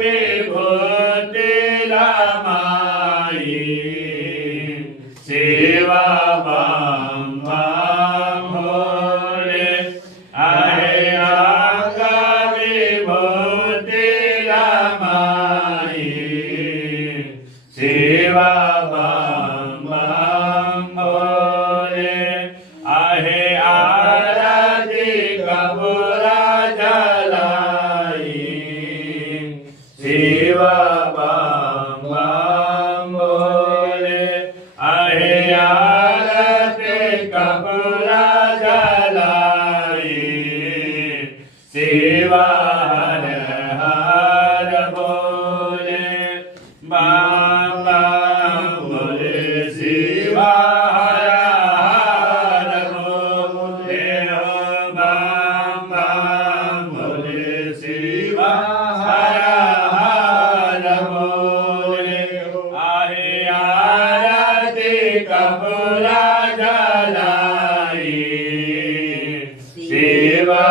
विभूति रमाई सेवा बम बम भोले आहे आका विभूति रमाई सेवा बम बम भोले आहे आरती कपूरा जलाई सेवा बम बम भोले आहे आरती कपूरा जलाई सेवा हर हर भोले बम बम भोले शिवा हर हर भोले हो बम बम भोले शिवा हर हर भोले आहे आरती कपूरा जलाई सेवा